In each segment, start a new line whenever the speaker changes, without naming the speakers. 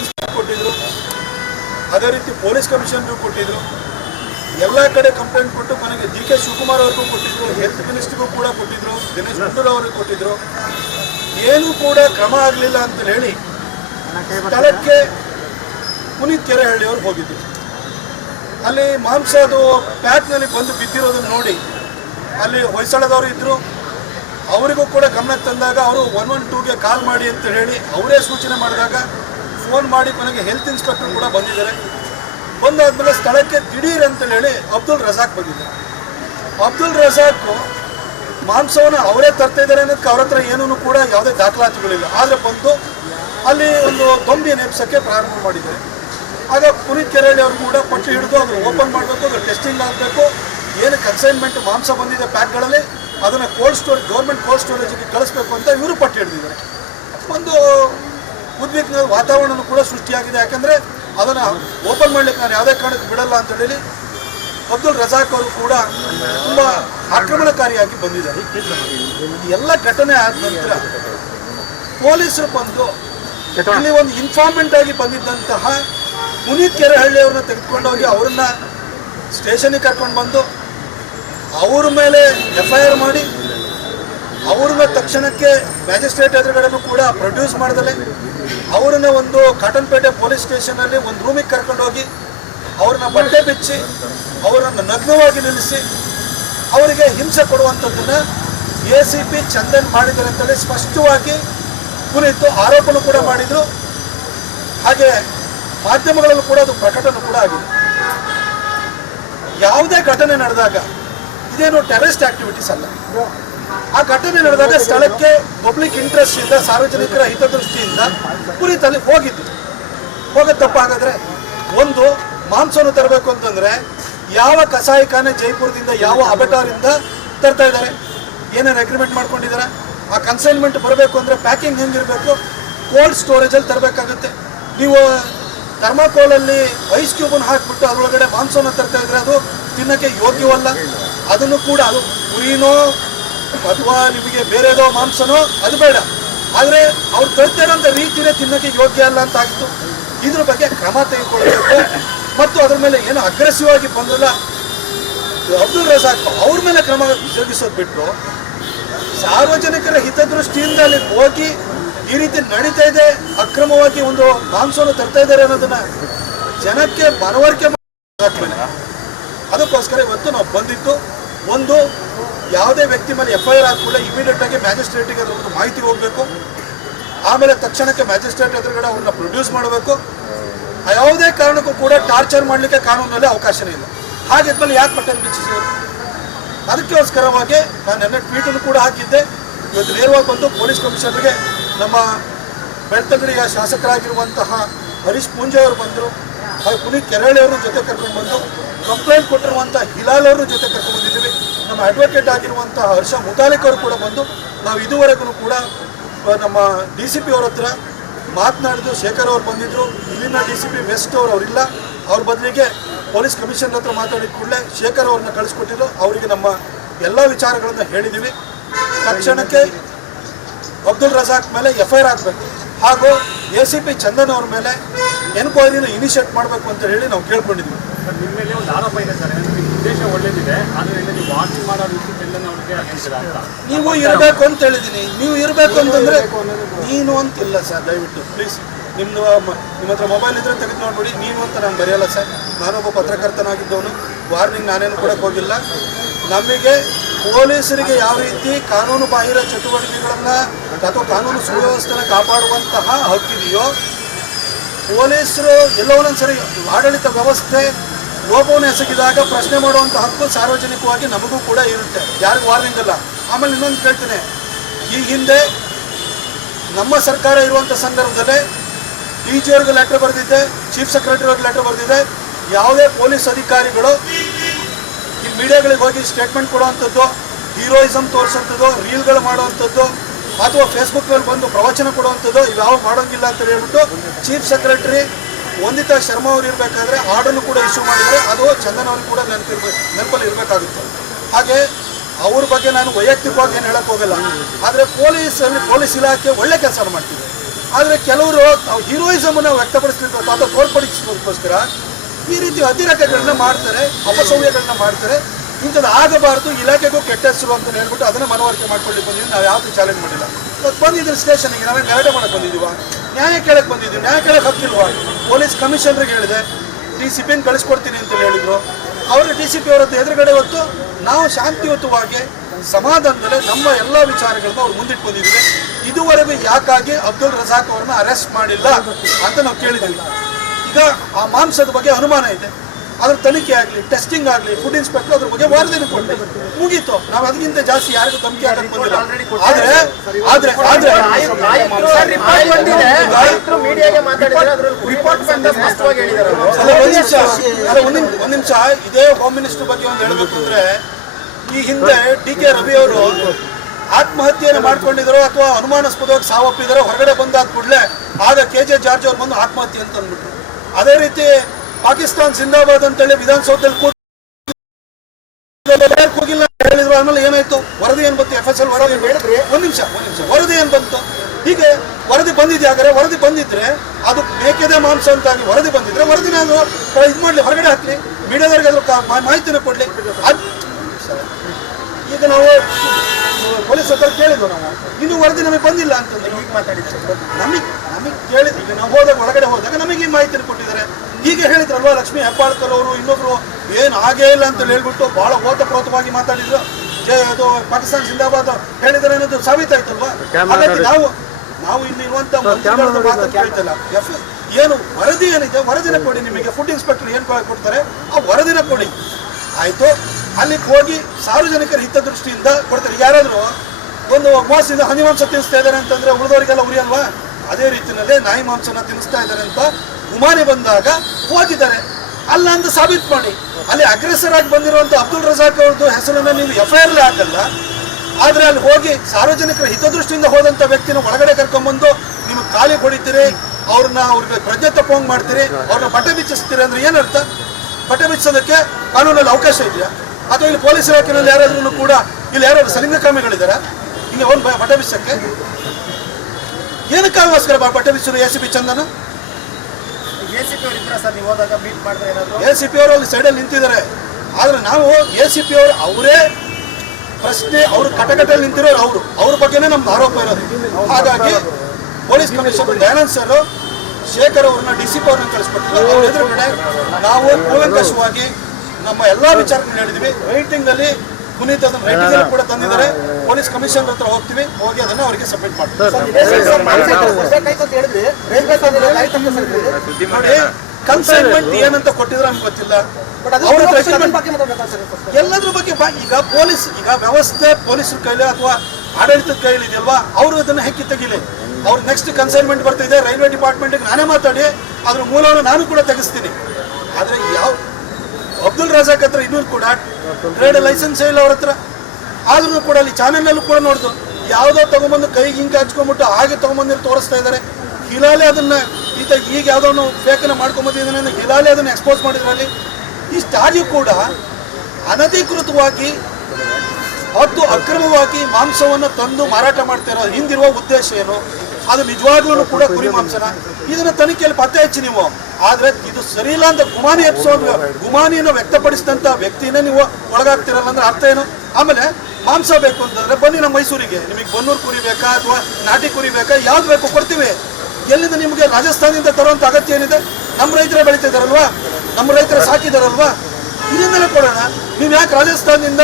Inspector ಕೊಟ್ಟಿದ್ರು. ಅದೇ ರೀತಿ ಪೊಲೀಸ್ ಕಮಿಷನ್ಗೂ ಕೊಟ್ಟಿದ್ರು. ಎಲ್ಲ ಕಡೆ ಕಂಪ್ಲೇಂಟ್ ಕೊಟ್ಟು ಕೊನೆಗೆ ಡಿ ಕೆ ಶಿವಕುಮಾರ್ ಅವ್ರಿಗೂ ಕೊಟ್ಟಿದ್ರು ಹೆಲ್ತ್ ಮಿನಿಸ್ಟ್ರಿಗೂ ಕೂಡ ಕೊಟ್ಟಿದ್ರು, ದಿನೇಶ್ ಗುಂಡೂರಾವ್ ಅವ್ರಿಗೆ ಕೊಟ್ಟಿದ್ರು. ಏನೂ ಕೂಡ ಕ್ರಮ ಆಗಲಿಲ್ಲ ಅಂತ ಹೇಳಿ ಸ್ಥಳಕ್ಕೆ ಪುನೀತ್ ಕೆರೆಹಳ್ಳಿ ಅವರು ಹೋಗಿದ್ರು. ಅಲ್ಲಿ ಮಾಂಸ ಅದು ಪ್ಯಾಕ್ನಲ್ಲಿ ಬಂದು ಬಿದ್ದಿರೋದನ್ನು ನೋಡಿ ಅಲ್ಲಿ ಹೊಯ್ಸಳದವರು ಇದ್ದರು ಅವರಿಗೂ ಕೂಡ ಗಮನಕ್ಕೆ ತಂದಾಗ ಅವರು ಒನ್ ಒನ್ ಟೂಗೆ ಕಾಲ್ ಮಾಡಿ ಅಂತ ಹೇಳಿ ಅವರೇ ಸೂಚನೆ ಮಾಡಿದಾಗ ಫೋನ್ ಮಾಡಿ ಕೊನೆಗೆ ಹೆಲ್ತ್ ಇನ್ಸ್ಪೆಕ್ಟರ್ ಕೂಡ ಬಂದಿದ್ದಾರೆ. ಬಂದಾದ್ಮೇಲೆ ಸ್ಥಳಕ್ಕೆ ದಿಢೀರ್ ಅಂತ ಹೇಳಿ ಅಬ್ದುಲ್ ರಜಾಕ್ ಬಂದಿದ್ದಾರೆ. ಅಬ್ದುಲ್ ರಜಾಕ್ ಮಾಂಸವನ್ನು ಅವರೇ ತರ್ತಾ ಇದ್ದಾರೆ ಅನ್ನೋದಕ್ಕೆ ಅವ್ರ ಹತ್ರ ಏನೂ ಕೂಡ ಯಾವುದೇ ದಾಖಲಾತಿಗಳಿಲ್ಲ. ಆದರೆ ಬಂದು ಅಲ್ಲಿ ಒಂದು ದೊಂಬಿ ನೆಪ್ಸೋಕ್ಕೆ ಪ್ರಾರಂಭ ಮಾಡಿದ್ದಾರೆ. ಆಗ ಪುನೀತ್ ಕೆರಳಿ ಅವರು ಕೂಡ ಪಟ್ಟಿ ಹಿಡಿದು ಅದನ್ನು ಓಪನ್ ಮಾಡಬೇಕು ಅದ್ರ ಟೆಸ್ಟಿಂಗ್ ಆಗಬೇಕು. ಏನು ಕನ್ಸೈನ್ಮೆಂಟ್ ಮಾಂಸ ಬಂದಿದೆ ಪ್ಯಾಕ್ಗಳಲ್ಲಿ, ಅದನ್ನು ಕೋಲ್ಡ್ ಸ್ಟೋರೇಜ್ ಗೌರ್ಮೆಂಟ್ ಕೋಲ್ಡ್ ಸ್ಟೋರೇಜಿಗೆ ಕಳಿಸ್ಬೇಕು ಅಂತ ಇವರು ಪಟ್ಟಿ ಹಿಡಿದಿದ್ದಾರೆ. ಒಂದು ಉದ್ವಿಗ್ನ ವಾತಾವರಣ ಕೂಡ ಸೃಷ್ಟಿಯಾಗಿದೆ. ಯಾಕಂದರೆ ಅದನ್ನು ಓಪನ್ ಮಾಡ್ಲಿಕ್ಕೆ ನಾನು ಯಾವುದೇ ಕಾರಣಕ್ಕೆ ಬಿಡಲ್ಲ ಅಂತ ಹೇಳಿ ಅಬ್ದುಲ್ ರಜಾಕ್ ಅವರು ಕೂಡ ತುಂಬ ಆಕ್ರಮಣಕಾರಿಯಾಗಿ ಬಂದಿದ್ದಾರೆ. ಎಲ್ಲ ಘಟನೆ ಆದ ನಂತರ ಪೊಲೀಸರು ಬಂದು ಇಲ್ಲಿ ಒಂದು ಇನ್ಫಾರ್ಮೆಂಟ್ ಆಗಿ ಬಂದಿದ್ದಂತಹ ಪುನೀತ್ ಕೆರೆಹಳ್ಳಿ ಅವ್ರನ್ನ ತೆಗೆದುಕೊಂಡು ಹೋಗಿ ಅವ್ರನ್ನ ಸ್ಟೇಷನ್ಗೆ ಕರ್ಕೊಂಡು ಬಂದು ಅವ್ರ ಮೇಲೆ ಎಫ್ ಐ ಆರ್ ಮಾಡಿ ಅವ್ರನ್ನ ತಕ್ಷಣಕ್ಕೆ ಮ್ಯಾಜಿಸ್ಟ್ರೇಟ್ ಎದುರುಗಡೆನೂ ಕೂಡ ಪ್ರೊಡ್ಯೂಸ್ ಮಾಡ್ದಲೆ. ಅವ್ರನ್ನ ಒಂದು ಕಾಟನ್ಪೇಟೆ ಪೊಲೀಸ್ ಸ್ಟೇಷನಲ್ಲಿ ಒಂದು ರೂಮಿಗೆ ಕರ್ಕೊಂಡೋಗಿ ಅವ್ರನ್ನ ಬಟ್ಟೆ ಬಿಚ್ಚಿ, ಅವರನ್ನು ನಗ್ನವಾಗಿ ನಿಲ್ಲಿಸಿ, ಅವರಿಗೆ ಹಿಂಸೆ ಕೊಡುವಂಥದ್ದನ್ನು ಎ ಸಿ ಪಿ ಚಂದನ್ ಮಾಡಿದ್ದಾರೆ ಅಂತೇಳಿ ಸ್ಪಷ್ಟವಾಗಿ ಕುರಿತು ಆರೋಪನೂ ಕೂಡ ಮಾಡಿದರು. ಹಾಗೆ ಮಾಧ್ಯಮಗಳಲ್ಲೂ ಕೂಡ ಅದು ಪ್ರಕಟಣೆ ಕೂಡ ಆಗಿದೆ. ಯಾವುದೇ ಘಟನೆ ನಡೆದಾಗ ಇದೇನು ಟೆರರಿಸ್ಟ್ ಆಕ್ಟಿವಿಟೀಸ್ ಅಲ್ಲ. ಆ ಘಟನೆ ನಡೆದಾಗ ಸ್ಥಳಕ್ಕೆ ಪಬ್ಲಿಕ್ ಇಂಟ್ರೆಸ್ಟ್ ಇಂದ, ಸಾರ್ವಜನಿಕರ ಹಿತದೃಷ್ಟಿಯಿಂದ ಕುರಿತಲ್ಲಿ ಹೋಗಿದ್ದು ಹೋಗೋದು ತಪ್ಪಾಗಾದ್ರೆ ಒಂದು ಮಾಂಸವನ್ನು ತರಬೇಕು ಅಂತಂದ್ರೆ ಯಾವ ಕಸಾಯಿಖಾನೆ ಜೈಪುರದಿಂದ, ಯಾವ ಅಬಟಾರಿಂದ ತರ್ತಾ ಇದ್ದಾರೆ? ಏನೇನು ಅಗ್ರಿಮೆಂಟ್ ಮಾಡ್ಕೊಂಡಿದ್ದಾರೆ? ಆ ಕನ್ಸೈನ್ಮೆಂಟ್ ಬರಬೇಕು ಅಂದರೆ ಪ್ಯಾಕಿಂಗ್ ಹೆಂಗಿರಬೇಕು? ಕೋಲ್ಡ್ ಸ್ಟೋರೇಜಲ್ಲಿ ತರಬೇಕಾಗುತ್ತೆ. ನೀವು ಥರ್ಮಾಕೋಲಲ್ಲಿ ಐಸ್ ಕ್ಯೂಬನ್ನು ಹಾಕಿಬಿಟ್ಟು ಅದರೊಳಗಡೆ ಮಾಂಸವನ್ನು ತರ್ತಾ ಇದ್ರೆ ಅದು ತಿನ್ನೋಕ್ಕೆ ಯೋಗ್ಯವಲ್ಲ. ಅದನ್ನು ಕೂಡ ಅದು ಕುರಿನೋ ಅಥವಾ ನಿಮಗೆ ಬೇರೆದೋ ಮಾಂಸನೋ, ಅದು ಬೇಡ. ಆದರೆ ಅವ್ರು ತರ್ತಾ ಇರೋಂಥ ರೀತಿಯೇ ತಿನ್ನೋಕ್ಕೆ ಯೋಗ್ಯ ಅಲ್ಲ ಅಂತ ಆಗ್ತು ಇದ್ರ ಬಗ್ಗೆ ಕ್ರಮ ತೆಗೆದುಕೊಳ್ಬೇಕು ಮತ್ತು ಅದ್ರ ಮೇಲೆ ಏನು ಅಗ್ರೆಸಿವ್ ಆಗಿ ಬಂದಲ್ಲ, ಅಬ್ದುಲ್ ರಜಾಕ್ ಅವ್ರ ಮೇಲೆ ಕ್ರಮ ಜರುಗಿಸೋದು ಬಿಟ್ಟು ಸಾರ್ವಜನಿಕರ ಹಿತದೃಷ್ಟಿಯಿಂದ ಅಲ್ಲಿ ಹೋಗಿ ಈ ರೀತಿ ನಡೀತಾ ಇದೆ, ಅಕ್ರಮವಾಗಿ ಒಂದು ಮಾಂಸವನ್ನು ತರ್ತಾ ಇದ್ದಾರೆ ಅನ್ನೋದನ್ನ ಜನಕ್ಕೆ ಮನವರಿಕೆ ಅದಕ್ಕೋಸ್ಕರ ಇವತ್ತು ನಾವು ಬಂದಿದ್ದು ಒಂದು ಯಾವುದೇ ವ್ಯಕ್ತಿ ಮೇಲೆ ಎಫ್ ಐ ಆರ್ ಇಮಿಡಿಯೇಟ್ ಆಗಿ ಮ್ಯಾಜಿಸ್ಟ್ರೇಟಿಗೆ ಅದ್ರ ಒಂದು ಮಾಹಿತಿ ಹೋಗಬೇಕು ಆಮೇಲೆ ತಕ್ಷಣಕ್ಕೆ ಮ್ಯಾಜಿಸ್ಟ್ರೇಟ್ ಎದುರುಗಡೆ ಅವ್ರನ್ನ ಪ್ರೊಡ್ಯೂಸ್ ಮಾಡಬೇಕು. ಯಾವುದೇ ಕಾರಣಕ್ಕೂ ಕೂಡ ಟಾರ್ಚರ್ ಮಾಡಲಿಕ್ಕೆ ಕಾನೂನಲ್ಲಿ ಅವಕಾಶನೇ ಇಲ್ಲ. ಹಾಗಿದ್ಮೇಲೆ ಯಾಕೆ ಪಟ್ಟಣ ಬಿಚ್ಚಿಸಿದ್ರು? ಅದಕ್ಕೋಸ್ಕರವಾಗಿ ನಾನು ನನ್ನ ಟ್ವೀಟನ್ನು ಕೂಡ ಹಾಕಿದ್ದೆ. ಇವತ್ತು ನೇರವಾಗಿ ಬಂದು ಪೊಲೀಸ್ ಕಮಿಷನರ್ಗೆ ನಮ್ಮ ಬೆಳ್ತಂಗಡಿಯ ಶಾಸಕರಾಗಿರುವಂತಹ ಹರೀಶ್ ಪೂಂಜೆ ಅವರು ಬಂದರು, ಹಾಗೆ ಪುನೀತ್ ಕೆರಳೆ ಅವರು ಜೊತೆ ಕರ್ಕೊಂಡು ಬಂದು ಕಂಪ್ಲೇಂಟ್ ಕೊಟ್ಟಿರುವಂಥ ಹಿಲಾಲ್ ಅವರು ಜೊತೆ ಕರ್ಕೊಂಡು ನಮ್ಮ ಅಡ್ವೊಕೇಟ್ ಆಗಿರುವಂತಹ ಹರ್ಷ ಮುತಾಲಿಕ್ ಅವರು ಕೂಡ ಬಂದು ನಾವು ಇದುವರೆಗೂ ಕೂಡ ನಮ್ಮ ಡಿ ಸಿ ಪಿ ಅವ್ರ ಹತ್ರ ಮಾತನಾಡಿದ್ರು, ಶೇಖರ್ ಅವ್ರು ಬಂದಿದ್ದರು ಇಲ್ಲಿನ ಡಿ ಸಿ ಪಿ ವೆಸ್ಟ್ ಅವರು ಅವರಿಲ್ಲ, ಅವ್ರ ಬದಲಿಗೆ ಪೊಲೀಸ್ ಕಮಿಷನರ್ ಹತ್ರ ಮಾತಾಡಿದ ಕೂಡಲೇ ಶೇಖರ್ ಅವ್ರನ್ನ ಕಳಿಸ್ಕೊಟ್ಟಿದ್ರು, ಅವರಿಗೆ ನಮ್ಮ ಎಲ್ಲ ವಿಚಾರಗಳನ್ನು ಹೇಳಿದ್ದೀವಿ ತಕ್ಷಣಕ್ಕೆ ಅಬ್ದುಲ್ ರಜಾಕ್ ಮೇಲೆ ಎಫ್ ಐ ಆರ್ ಆಗಬೇಕು. ಹಾಗೂ ಎ ಸಿ ಪಿ ಚಂದನ್ ಅವ್ರ ಮೇಲೆ ಎನ್ಕ್ವೈರಿನ ಇನಿಷಿಯೇಟ್ ಮಾಡಬೇಕು ಅಂತ ಹೇಳಿ ನಾವು ಕೇಳ್ಕೊಂಡಿದ್ವಿ.
ಸರ್, ಸರ್ ಉದ್ದೇಶ ಒಳ್ಳೇದಿದೆ ಆದರೆ ನೀವು ವಾರ್ನಿಂಗ್ ಮಾಡೋ ರೀತಿ ಚಂದನ್ ಅವ್ರಿಗೆ ಅಂತ.
ನೀವು ಇರಬೇಕು ಅಂತ ಹೇಳಿದ್ದೀನಿ. ನೀವು ಇರಬೇಕು ಅಂತಂದ್ರೆ ನೀನು ಅಂತಿಲ್ಲ ಸರ್ ದಯವಿಟ್ಟು. ಪ್ಲೀಸ್ ನಿಮ್ಮದು ನಿಮ್ಮ ಹತ್ರ ಮೊಬೈಲ್ ಇದ್ರೆ ತೆಗೆದು ನೋಡ್ಬಿಡಿ. ನೀನು ಅಂತ ನಾನು ಬರೆಯಲ್ಲ ಸರ್. ನಾನೊಬ್ಬ ಪತ್ರಕರ್ತನಾಗಿದ್ದವನು. ವಾರ್ನಿಂಗ್ ನಾನೇನು ಕೊಡಕ್ಕೆ ಹೋಗಿಲ್ಲ. ನಮಗೆ ಪೊಲೀಸರಿಗೆ ಯಾವ ರೀತಿ ಕಾನೂನು ಬಾಹಿರ ಚಟುವಟಿಕೆಗಳನ್ನು ಅಥವಾ ಕಾನೂನು ಸುವ್ಯವಸ್ಥೆನ ಕಾಪಾಡುವಂತಹ ಹಕ್ಕಿದೆಯೋ ಪೊಲೀಸರು ಎಲ್ಲೋ ಒಂದೊಂದ್ಸರಿ ಆಡಳಿತ ವ್ಯವಸ್ಥೆ ಲೋಪವನ್ನು ಎಸಗಿದಾಗ ಪ್ರಶ್ನೆ ಮಾಡುವಂಥ ಹಕ್ಕು ಸಾರ್ವಜನಿಕವಾಗಿ ನಮಗೂ ಕೂಡ ಇರುತ್ತೆ. ಯಾರಿಗೂ ವಾರ್ನಿಂಗ್ ಅಲ್ಲ ಆಮೇಲೆ ಇನ್ನೊಂದು ಕೇಳ್ತೇನೆ. ಈ ಹಿಂದೆ ನಮ್ಮ ಸರ್ಕಾರ ಇರುವಂಥ ಸಂದರ್ಭದಲ್ಲಿ ಡಿ ಜಿ ಅವ್ರಿಗೆ ಲೆಟರ್ ಬರೆದಿದ್ದೆ ಚೀಫ್ ಸೆಕ್ರೆಟರಿ ಅವ್ರಿಗೆ ಲೆಟರ್ ಬರೆದಿದೆ ಯಾವುದೇ ಪೊಲೀಸ್ ಅಧಿಕಾರಿಗಳು ಈ ಮೀಡಿಯಾಗಳಿಗೆ ಹೋಗಿ ಸ್ಟೇಟ್ಮೆಂಟ್ ಕೊಡುವಂಥದ್ದು ಹೀರೋಯಿಸಮ್ ತೋರಿಸೋಂಥದ್ದು ರೀಲ್ಗಳು ಮಾಡುವಂಥದ್ದು, ಅಥವಾ ಫೇಸ್ಬುಕ್ನಲ್ಲಿ ಬಂದು ಪ್ರವಚನ ಕೊಡುವಂಥದ್ದು ಇವ್ಯಾವ ಮಾಡೋಂಗಿಲ್ಲ ಅಂತ ಹೇಳ್ಬಿಟ್ಟು ಚೀಫ್ ಸೆಕ್ರೆಟರಿ ವಂದಿತಾ ಶರ್ಮಾ ಅವರು ಇರಬೇಕಾದ್ರೆ ಹಾಡನ್ನು ಕೂಡ ಇಶ್ಯೂ ಮಾಡಿದರೆ ಅದು ಚಂದನ್ ಅವ್ರಿಗೆ ಕೂಡ ನೆನಪಿರ್ಬೇಕು ನೆನಪಲ್ಲಿ ಇರಬೇಕಾಗುತ್ತೆ. ಹಾಗೆ ಅವ್ರ ಬಗ್ಗೆ ನಾನು ವೈಯಕ್ತಿಕವಾಗಿ ಏನು ಹೇಳಕ್ಕೆ ಹೋಗಲ್ಲ. ಆದರೆ ಪೊಲೀಸಲ್ಲಿ ಪೊಲೀಸ್ ಇಲಾಖೆ ಒಳ್ಳೆ ಕೆಲಸ ಮಾಡ್ತಿದೆ. ಆದರೆ ಕೆಲವರು ಹೀರೋಯಿಸಮ್ ಅನ್ನು ವ್ಯಕ್ತಪಡಿಸ್ಲಿಕ್ಕೆ ಅಥವಾ ತೋರ್ಪಡಿಸೋದಕ್ಕೋಸ್ಕರ ಈ ರೀತಿ ಅತಿರೇಕಗಳನ್ನ ಮಾಡ್ತಾರೆ ಅಪಸೌರ್ಯಗಳನ್ನ ಮಾಡ್ತಾರೆ. ಇಂಥದ್ದು ಆಗಬಾರ್ದು, ಇಲಾಖೆಗೂ ಕೆಟ್ಟ ಹೆಸರು ಅಂತ ಹೇಳ್ಬಿಟ್ಟು ಅದನ್ನ ಮನವರಿಕೆ ಮಾಡ್ಕೊಳ್ಳಿಕ್ಕೆ ಬಂದಿದ್ದೀವಿ ನಾವು ಯಾವುದು ಚಾಲೆಂಜ್ ಮಾಡಿಲ್ಲ. ಇವತ್ತು ಬಂದಿದ್ದೀವಿ ಸ್ಟೇಷನ್ಗೆ ನಾವೇನು ಗಲಾಟೆ ಮಾಡಕ್ಕೆ ಬಂದಿದ್ದೀವ? ನ್ಯಾಯ ಕೇಳಕ್ಕೆ ಬಂದಿದ್ದೀವಿ, ನ್ಯಾಯ ಕೇಳಕ್ಕೆ ಹಕ್ಕಿಲ್ವಾ ಪೊಲೀಸ್ ಕಮಿಷನರ್ಗೆ ಹೇಳಿದೆ ಡಿ ಸಿ ಪಿನ ಕಳಿಸ್ಕೊಡ್ತೀನಿ ಅಂತ ಹೇಳಿದ್ರು. ಅವರು ಡಿ ಸಿ ಪಿ ಅವರದ್ದು ಎದುರುಗಡೆ ಹೊತ್ತು ನಾವು ಶಾಂತಿಯುತವಾಗಿ ಸಮಾಧಾನದಲ್ಲೇ ನಮ್ಮ ಎಲ್ಲ ವಿಚಾರಗಳನ್ನ ಅವ್ರು ಮುಂದಿಟ್ಟು ಬಂದಿದ್ದೀವಿ ಇದುವರೆಗೂ ಯಾಕಾಗಿ ಅಬ್ದುಲ್ ರಜಾಕ್ ಅವ್ರನ್ನ ಅರೆಸ್ಟ್ ಮಾಡಿಲ್ಲ ಅಂತ ನಾವು ಕೇಳಿದ್ದೀವಿ. ಈಗ ಆ ಮಾಂಸದ ಬಗ್ಗೆ ಅನುಮಾನ ಇದೆ. ಅದ್ರ ತನಿಖೆ ಆಗಲಿ ಟೆಸ್ಟಿಂಗ್ ಆಗಲಿ ಫುಡ್ ಇನ್ಸ್ಪೆಕ್ಟರ್ ಅದ್ರ ಬಗ್ಗೆ ವರದಿನ ಕೊಟ್ಟು ಮುಗೀತು. ನಾವು ಅದಕ್ಕಿಂತ ಜಾಸ್ತಿ ಯಾರಿಗೂ ಧಮಕಿ ಹಾಕಕ್ ಬಂದಿಲ್ಲ. ಆದ್ರೆ ಆದ್ರೆ ಆದ್ರೆ ಒಂದ್ ನಿಮಿಷ ಒಂದ್ ನಿಮಿಷ ಇದೇ ಹೋಮ್ ಮಿನಿಸ್ಟರ್ ಬಗ್ಗೆ ಒಂದು ಹೇಳ್ಬೇಕು ಅಂದ್ರೆ ಈ ಹಿಂದೆ ಡಿ ಕೆ ರವಿ ಅವರು ಆತ್ಮಹತ್ಯೆಯನ್ನು ಮಾಡ್ಕೊಂಡಿದ್ರು ಅಥವಾ ಅನುಮಾನಾಸ್ಪದವಾಗಿ ಸಾವಪ್ಪಿದ್ರು ಹೊರಗಡೆ ಬಂದಾದ ಕೂಡಲೇ ಆಗ ಕೆ ಜೆ ಜಾರ್ಜ್ ಅವ್ರು ಬಂದು ಆತ್ಮಹತ್ಯೆ ಅಂತ ಅಂದ್ಬಿಟ್ರು. ಅದೇ ರೀತಿ ಪಾಕಿಸ್ತಾನ್ ಜಿಂದಾಬಾದ್ ಅಂತೇಳಿ ವಿಧಾನಸೌಧದಲ್ಲಿ ಕೂಗಿಲ್ಲ ಹೇಳಿದ್ರು ಆಮೇಲೆ ಏನಾಯ್ತು? ವರದಿ ಏನ್ ಬಂತು? ಎಫ್ ಎಸ್ ಎಲ್ ವರದಿ ಹೇಳಿದ್ರೆ ಒಂದ್ ನಿಮಿಷ ಒಂದ್ ನಿಮಿಷ. ವರದಿ ಏನ್ ಬಂತು? ಹೀಗೆ ವರದಿ ಬಂದಿದೆ ಹಾಗಾದ್ರೆ? ವರದಿ ಬಂದಿದ್ರೆ ಅದು ಬೇಕಿದೆ ಮಾಂಸ ಅಂತಾಗಿ ವರದಿ ಬಂದಿದ್ರೆ ವರದಿ ನಾನು ಇದು ಮಾಡ್ಲಿ ಹೊರಗಡೆ ಹಾಕ್ಲಿ. ಮೀಡಿಯಾದವ್ರಿಗೆ ಅದ್ರ ಮಾಹಿತಿನ ಕೊಡ್ಲಿ. ಈಗ ನಾವು ಪೊಲೀಸ್ ಹತ್ರ ಕೇಳಿದ್ವು ನಾವು. ಇನ್ನು ವರದಿ ನಮಗೆ ಬಂದಿಲ್ಲ ಅಂತಂದ್ರೆ. ನಮಗೆ ನಮಗೆ ಕೇಳಿದ್ರು ಈಗ ನಾವು ಹೋದಾಗ ಒಳಗಡೆ ಹೋದಾಗ ನಮಗೆ ಈ ಮಾಹಿತಿನ ಕೊಟ್ಟಿದ್ದಾರೆ. ಈಗ ಹೇಳಿದ್ರಲ್ವಾ ಲಕ್ಷ್ಮೀ ಹೆಬ್ಬಾಳ್ಕರ್ ಅವರು ಇನ್ನೊಬ್ರು ಏನು ಆಗೇ ಇಲ್ಲ ಅಂತ ಹೇಳ್ಬಿಟ್ಟು ಬಹಳ ಓತಪ್ರೋತವಾಗಿ ಮಾತಾಡಿದ್ರು. ಅದು ಪಾಕಿಸ್ತಾನ ಜಿಂದಾಬಾದ್ ಹೇಳಿದ್ದಾರೆ ಅನ್ನೋದು ಸಾಬೀತಾಯ್ತಲ್ವಾ? ಹಾಗಾಗಿ ನಾವು ನಾವು ಇಲ್ಲಿರುವಂತ ಇರುವಂತ ಮಾತನ್ನು ಕೇಳ್ತಿಲ್ಲ ಎಫ್ ಏನು ವರದಿ ಏನಿದೆ? ವರದಿನ ಕೊಡಿ ನಿಮಗೆ. ಫುಡ್ ಇನ್ಸ್ಪೆಕ್ಟರ್ ಏನು ಕೊಡ್ತಾರೆ? ಆ ವರದಿನ ಕೊಡಿ. ಆಯ್ತು? ಅಲ್ಲಿ ಹೋಗಿ ಸಾರ್ವಜನಿಕರ ಹಿತದೃಷ್ಟಿಯಿಂದ ಕೊಡ್ತಾರೆ. ಯಾರಾದರೂ ಒಂದು ಉಪವಾಸದಿಂದ ಹನಿ ಮಾಂಸ ತಿನ್ನಿಸ್ತಾ ಇದ್ದಾರೆ ಅಂತಂದ್ರೆ ಉಳಿದವರಿಗೆಲ್ಲ ಉರಿ ಅಲ್ವಾ? ಅದೇ ರೀತಿಯಲ್ಲೇ ನಾಯಿ ಮಾಂಸನ ತಿನ್ನಿಸ್ತಾ ಇದ್ದಾರೆ ಅಂತ ಗುಮಾನಿ ಬಂದಾಗ ಹೋಗಿದ್ದಾರೆ. ಅಲ್ಲ ಅಂತ ಸಾಬೀತು ಮಾಡಿ. ಅಲ್ಲಿ ಅಗ್ರೆಸರ್ ಆಗಿ ಬಂದಿರುವಂತ ಅಬ್ದುಲ್ ರಜಾಕ್ ಅವ್ರದ್ದು ಹೆಸರನ್ನು ನೀವು ಎಫ್ ಐ ಆರ್ ಹಾಕಲ್ಲ. ಆದ್ರೆ ಅಲ್ಲಿ ಹೋಗಿ ಸಾರ್ವಜನಿಕರ ಹಿತದೃಷ್ಟಿಯಿಂದ ಹೋದಂತ ವ್ಯಕ್ತಿನ ಒಳಗಡೆ ಕರ್ಕೊಂಡ್ಬಂದು ನಿಮಗೆ ಖಾಲಿ ಹೊಡಿತೀರಿ, ಅವ್ರನ್ನ ಅವ್ರಿಗೆ ಪ್ರಜ್ಞೆ ತಪ್ಪೊಂಗ್ ಮಾಡ್ತೀರಿ, ಅವ್ರನ್ನ ಬಟ್ಟೆ ಬಿಚ್ಚಿಸ್ತೀರಿ ಅಂದ್ರೆ ಏನರ್ಥ? ಬಟ್ಟೆ ಬಿಚ್ಚೋದಕ್ಕೆ ಕಾನೂನಲ್ಲಿ ಅವಕಾಶ ಇದೆಯಾ? ಅಥವಾ ಇಲ್ಲಿ ಪೊಲೀಸ್ ಇಲಾಖೆಯಲ್ಲಿ ಯಾರಾದ್ರೂ ಕೂಡ ಇಲ್ಲಿ ಯಾರಾದ್ರು ಸಲಿಂಗಕಾಮಿಗಳಿದಾರ ಹಿಂಗೆ ಒಂದು ಬಟ್ಟೆ ಬಿಚ್ಚಕ್ಕೆ ಏನಕ್ಕಾಗೋಸ್ಕರ ಅವಸ್ಕರ ಬಟ್ಟೆ ಬಿಚ್ಚರು A C B Chandana?
A C P ಅವ್ರು
ಅಲ್ಲಿ ಸೈಡಲ್ಲಿ ನಿಂತಿದ್ದಾರೆ. ಆದ್ರೆ ನಾವು ಎ ಸಿ ಪಿ ಅವರು, ಅವರೇ ಪ್ರಶ್ನೆ, ಅವರು ಕಟಕಟಲ್ಲಿ ನಿಂತಿರೋರು ಅವರು. ಅವ್ರ ಬಗ್ಗೆನೇ ನಮ್ದು ಆರೋಪ ಇರೋದು. ಹಾಗಾಗಿ police commissioner Dayanand sir Shekhar ಅವ್ರನ್ನ ಡಿ ಸಿ ಪಿ ಅವ್ರನ್ನ ಎದುರುಗಡೆ ನಾವು ಕೂಲಂಕಷವಾಗಿ ನಮ್ಮ ಎಲ್ಲಾ ವಿಚಾರಗಳನ್ನ ಹೇಳಿದ್ವಿ. ರೈಟಿಂಗ್ ಅಲ್ಲಿ ಪುನೀತ್ ಅದನ್ನ ರೈಟಿಂಗ್ ಕೂಡ ತಂದಿದ್ದಾರೆ. ಪೊಲೀಸ್ ಕಮಿಷನರ್ ಹತ್ರ ಹೋಗ್ತೀವಿ ಹೋಗಿ ಅದನ್ನ ಅವರಿಗೆ ಸಬ್ಮಿಟ್ ಮಾಡ್ತೀವಿ. ನೋಡಿ ಕನ್ಸೈನ್ಮೆಂಟ್ ಏನಂತ ಕೊಟ್ಟಿದ್ರೆ ನಮ್ಗೆ ಗೊತ್ತಿಲ್ಲ. ಎಲ್ಲದ್ರ ಬಗ್ಗೆ ಬಾ ಈಗ ಪೊಲೀಸ್ ಈಗ ವ್ಯವಸ್ಥೆ ಪೊಲೀಸರ ಕೈಲಿ ಅಥವಾ ಆಡಳಿತದ ಕೈಲಿ ಇದೆಯಲ್ವಾ? ಅವರು ಅದನ್ನ ಹೆಕ್ಕಿ ತೆಗಿಲಿ. ಅವ್ರ ನೆಕ್ಸ್ಟ್ ಕನ್ಸೈನ್ಮೆಂಟ್ ಬರ್ತಿದೆ ರೈಲ್ವೆ ಡಿಪಾರ್ಟ್ಮೆಂಟ್ಗೆ ನಾನೇ ಮಾತಾಡಿ ಅದ್ರ ಮೂಲವನ್ನು ನಾನು ಕೂಡ ತೆಗೆಸ್ತೀನಿ. ಆದ್ರೆ ಯಾವ ಅಬ್ದುಲ್ ರಜಾಕ್ ಹತ್ರ ಇನ್ನೂ ಕೂಡ ಟ್ರೇಡ್ ಲೈಸೆನ್ಸ್ ಇಲ್ಲ ಅವ್ರ ಹತ್ರ. ಆದ್ರೂ ಕೂಡ ಅಲ್ಲಿ ಚಾನೆಲ್ನಲ್ಲೂ ಕೂಡ ನೋಡಿದ್ರು ಯಾವುದೋ ತಗೊಂಬಂದು ಕೈಗೆ ಹಿಂಗೆ ಹಚ್ಕೊಂಡ್ಬಿಟ್ಟು ಹಾಗೆ ತಗೊಂಬಂದಿರು ತೋರಿಸ್ತಾ ಇದ್ದಾರೆ ಹಿಲಾಲೆ ಅದನ್ನ ಈತ ಈಗ ಯಾವುದೋ ಫೇಕನ್ನ ಮಾಡ್ಕೊಂಬಂದಿದ್ದಾನೆ ಹಿಲಾಲೆ ಅದನ್ನ ಎಕ್ಸ್ಪೋಸ್ ಮಾಡಿದ್ರಲ್ಲಿ ಇಷ್ಟಾಗಿ ಕೂಡ ಅನಧಿಕೃತವಾಗಿ ಮತ್ತು ಅಕ್ರಮವಾಗಿ ಮಾಂಸವನ್ನು ತಂದು ಮಾರಾಟ ಮಾಡ್ತಾ ಇರೋ ಹಿಂದಿರುವ ಉದ್ದೇಶ ಏನು? ಅದು ನಿಜವಾಗ್ಲೂ ಕೂಡ ಕುರಿ ಮಾಂಸನ. ಇದನ್ನ ತನಿಖೆಯಲ್ಲಿ ಪತ್ತೆ ಹಚ್ಚಿ ನೀವು. ಆದ್ರೆ ಇದು ಸರಿ ಅಂತ ಗುಮಾನಿ ಎಪ್ಸೋದು ಗುಮಾನಿಯನ್ನು ವ್ಯಕ್ತಪಡಿಸಿದಂತ ವ್ಯಕ್ತಿನ ನೀವು ಒಳಗಾಗ್ತಿರಲ್ಲ ಅಂದ್ರೆ ಅರ್ಥ ಏನು? ಆಮೇಲೆ ಮಾಂಸ ಬೇಕು ಅಂತಂದ್ರೆ ಬನ್ನಿ ನಮ್ಮ ಮೈಸೂರಿಗೆ. ನಿಮಗೆ ಬನ್ನೂರು ಕುರಿ ಬೇಕಾ ಅಥವಾ ನಾಟಿ ಕುರಿ ಬೇಕಾ? ಯಾವ್ದು ಬೇಕು ಕೊಡ್ತೀವಿ. ಎಲ್ಲಿಂದ ನಿಮಗೆ ರಾಜಸ್ಥಾನದಿಂದ ತರುವಂತ ಅಗತ್ಯ ಏನಿದೆ? ನಮ್ಮ ರೈತರ ಬೆಳೀತಿದಾರಲ್ವಾ? ನಮ್ಮ ರೈತರ ಸಾಕಿದಾರಲ್ವಾ? ಇದರಿಂದಲೇ ಕೊಡೋಣ. ನೀವು ಯಾಕೆ ರಾಜಸ್ಥಾನದಿಂದ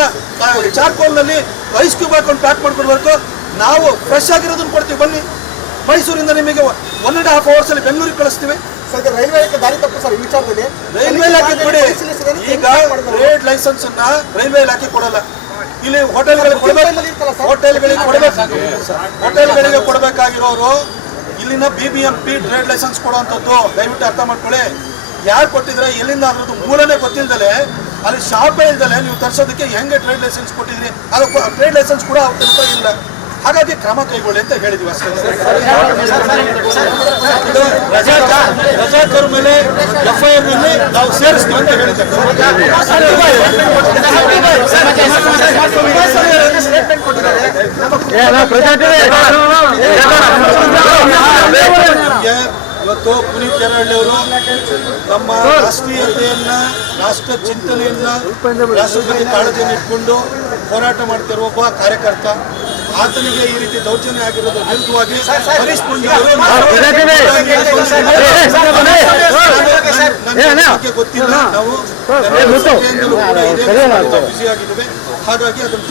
ಚಾರ್ಕೋಲ್ನಲ್ಲಿ ರೈಸ್ ಕ್ಯೂಬ್ ಹಾಕೊಂಡು ಪ್ಯಾಕ್ ಮಾಡ್ಕೊಡ್ಬೇಕು ನಾವು ಫ್ರೆಶ್ ಆಗಿರೋದನ್ನ ಕೊಡ್ತೀವಿ. ಬನ್ನಿ. ಮೈಸೂರಿಂದ ನಿಮಗೆ ಒನ್ ಅಂಡ್ ಹಾಫ್ ಅವರ್ಸ್ ಅಲ್ಲಿ ಬೆಂಗಳೂರಿಗೆ ಕಳಿಸ್ತೀವಿ.
ರೈಲ್ವೆ ದಾರಿ ತಪ್ಪು ಸರ್ ಈ ವಿಚಾರದಲ್ಲಿ.
ರೈಲ್ವೆ ಇಲಾಖೆ ಕೊಡಿ. ಈಗ ಟ್ರೇಡ್ ಲೈಸೆನ್ಸ್ ಅನ್ನ ರೈಲ್ವೆ ಇಲಾಖೆ ಕೊಡಲ್ಲ. ಇಲ್ಲಿ ಹೋಟೆಲ್ಗಳಿಗೆ ಕೊಡಬೇಕು. ಹೋಟೆಲ್ಗಳಿಗೆ ಕೊಡಬೇಕು. ಹೋಟೆಲ್ಗಳಿಗೆ ಕೊಡಬೇಕಾಗಿರೋರು ಇಲ್ಲಿನ B B M P trade license ಕೊಡುವಂಥದ್ದು ದಯವಿಟ್ಟು ಅರ್ಥ ಮಾಡ್ಕೊಳ್ಳಿ. ಯಾರು ಕೊಟ್ಟಿದ್ರೆ ಎಲ್ಲಿಂದ ಅದ್ರದ್ದು ಮೂಲನೇ ಗೊತ್ತಿಲ್ಲದೆ ಅಲ್ಲಿ ಶಾಪ್ ಇಲ್ದಲೆ ನೀವು ತರ್ಸೋದಕ್ಕೆ ಹೆಂಗೆ ಟ್ರೇಡ್ ಲೈಸೆನ್ಸ್ ಕೊಟ್ಟಿದ್ರಿ? ಅದು ಟ್ರೇಡ್ ಲೈಸೆನ್ಸ್ ಕೂಡ ಅವ್ರ ಇಲ್ಲ. ಹಾಗಾಗಿ ಕ್ರಮ ಕೈಗೊಳ್ಳಿ ಅಂತ ಹೇಳಿದ್ವಿ ಅಷ್ಟೇ. ರಜಾಕರ್ ಮೇಲೆ ಎಫ್ಐಆರ್ನಲ್ಲಿ ನಾವು ಸೇರಿಸ್ತೀವಿ ಅಂತ ಹೇಳಿದ್ದಾರೆ ಇವತ್ತು ಪುನೀತ್ ಕೆರಳ್ಳಿ ಅವರು ನಮ್ಮ ರಾಷ್ಟ್ರೀಯತೆಯನ್ನ ರಾಷ್ಟ್ರ ಚಿಂತನೆಯನ್ನ ರಾಷ್ಟ್ರಪತಿ ಕಾಳಜಿಯನ್ನು ಇಟ್ಕೊಂಡು ಹೋರಾಟ ಮಾಡ್ತಿರುವ ಒಬ್ಬ ಕಾರ್ಯಕರ್ತ. ಆತನಿಗೆ ಈ ರೀತಿ ದೌರ್ಜನ್ಯ ಆಗಿರೋದು ವಿರುದ್ಧವಾಗಿ ಹರೀಶ್ ಪುಂಜ ಅವರು ನನ್ನ ಗೊತ್ತಿಲ್ಲ ನಾವು ಬ್ಯುಸಿ ಆಗಿದ್ದೇವೆ ಹಾಗಾಗಿ ಅದನ್ನು